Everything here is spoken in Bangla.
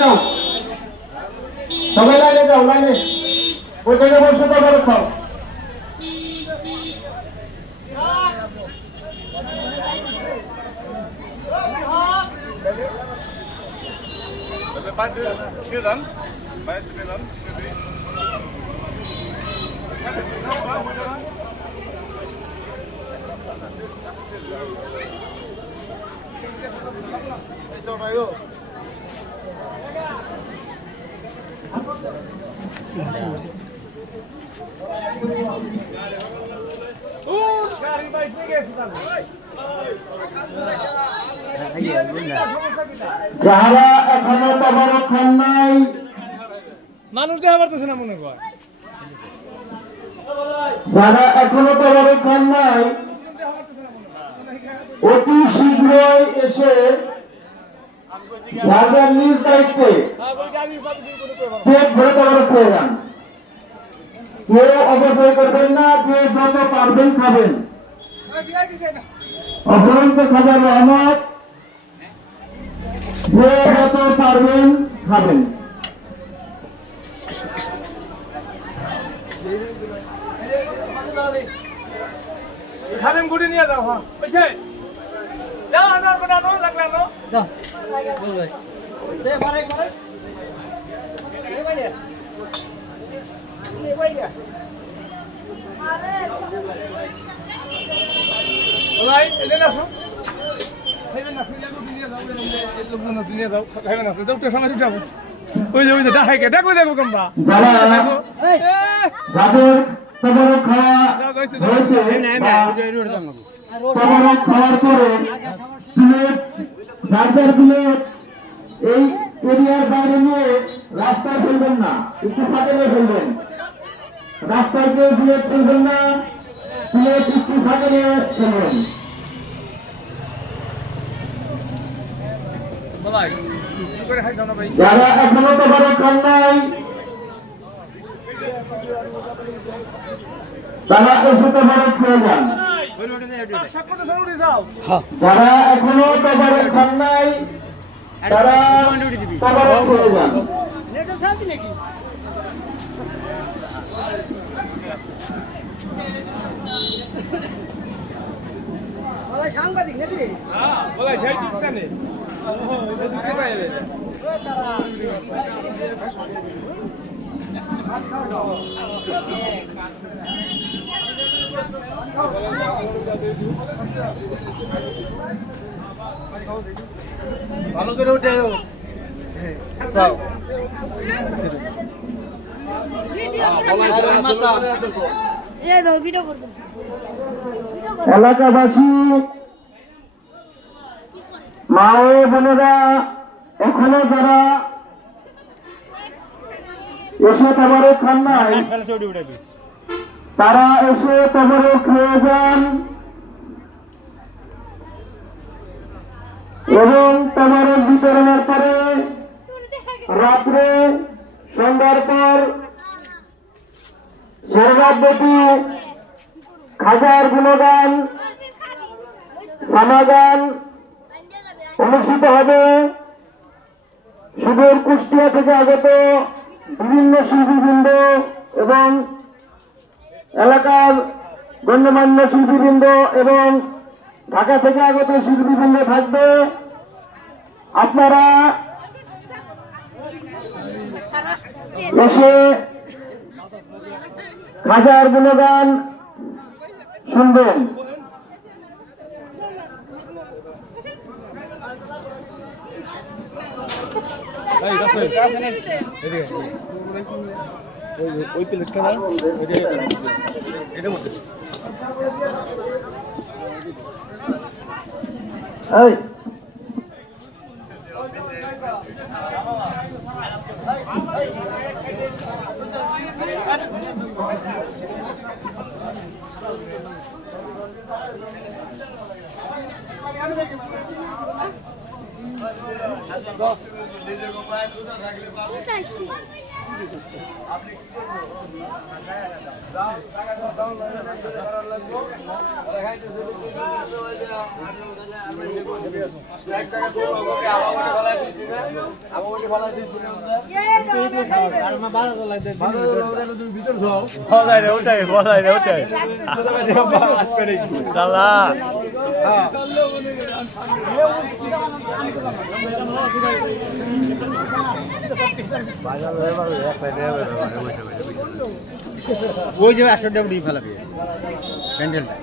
যাও, সবাই লাইনে যাও, লাইনে ওই জায়গায় বসে তবারক খাও। যারা এখনো তবারক খান নাই, মানুষ দেখা পারতেছে না মনে কর, যারা এখনো তবারক খান নাই অতি শীঘ্রই এসে যাদের নিজ দায়িত্বে পেট ভরে তবারক খেয়ে যান। কেউ অপচয় করবেন না, যে যত পারবেন খাবেন। অপরন্ত খাবার রহমত, যে যত পারবেন খাবেন। খাবেন গুড়ি নিয়ে যাও। হ্যাঁ বুঝছে, যাও আনার করে আনো, লাগলে আনো। যাদের তবারক খাওয়া হয়েছে, তবারক খাওয়ার পরে প্লেট, যার যার প্লেট এই এরিয়ার বাইরে নিয়ে রাস্তায় ফেলবেন না, একটু ফাঁকে নিয়ে ফেলবেন। রাস্তায় কেউ প্লেট ফেলবেন না, প্লেট একটু ফাঁকে নিয়ে ফেলবেন। যারা এখনো তবারক খান নাই তারা এসে তবারক খেয়ে যান। যারা এখনো তবারক খান নাই তারা তবারক খেয়ে যান। সাংবাদিক নাকি রে? ভালো করে উঠে এলাকাবাসী, মা ও বোনেরা, এখনো যারা এসে তবারক খান নাই তারা এসে তবারক খেয়ে যান এবং তবারক বিতরণের পরে রাত্রে সন্ধ্যার পর সর্বাবতী খাজার গুণগান, সমাগান অনুষ্ঠিত হবে। সুদূর কুষ্টিয়া থেকে আগত বিভিন্ন শিল্পীবৃন্দ এবং এলাকার গণ্যমান্য শিল্পীবৃন্দ এবং ঢাকা থেকে আগত শিল্পীবৃন্দ থাকবে। আপনারা এসে খাজার গুণগান শুনবেন। ওই প্লেটটা না, এটার মধ্যে ওটাই চালা ওই যে 100 টাকা দিয়ে ফেলাবি প্যান্ডেলটা